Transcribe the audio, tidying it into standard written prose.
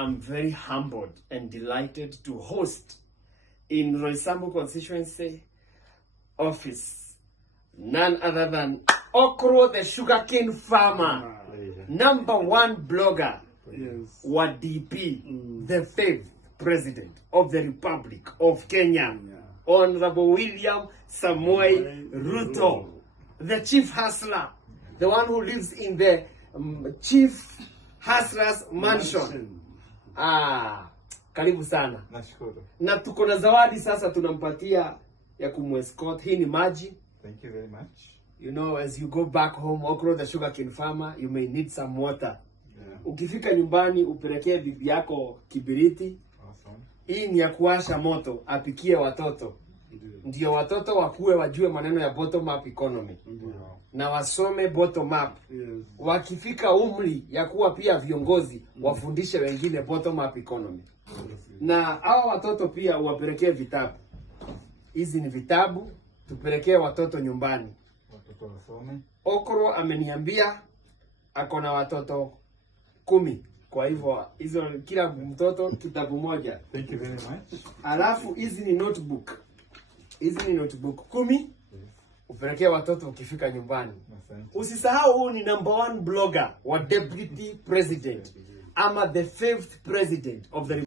am very humbled and delighted to host in Roysambu constituency office none other than Okro the sugarcane farmer, #1 blogger, wa DP, the 5th president of the Republic of Kenya, Honorable William Samoei Ruto, the chief hustler, the one who lives in the chief hustler's mansion. Karibu sana. Nashukuru. Na tuko na zawadi sasa tunampatia ya kumwescort. Hii ni maji. Thank you very much. You know, as you go back home, Okro the sugarcane farmer, you may need some water. Yeah. Ukifika nyumbani upelekee bibi yako kibiriti. Awesome. Hii ni ya kuwasha moto, apikie watoto. Ndio watoto wakue wajue maneno ya bottom up economy. Na wasome bottom up. Wakifika umri ya kuwa pia viongozi, wafundishe wengine bottom up economy. Na hao watoto pia uwapelekee vitabu. Hizi ni vitabu, tupelekee watoto nyumbani. Watoto wasome. Okro ameniambia ako na watoto 10. Kwa hivyo hizo kila mtoto kitabu moja. Thank you very much. Alafu hizi ni notebook. Hizi ni notebook 10. Upelekee watoto ukifika nyumbani. Asante. Usisahau huu ni #1 blogger wa deputy president ama the 5th president of the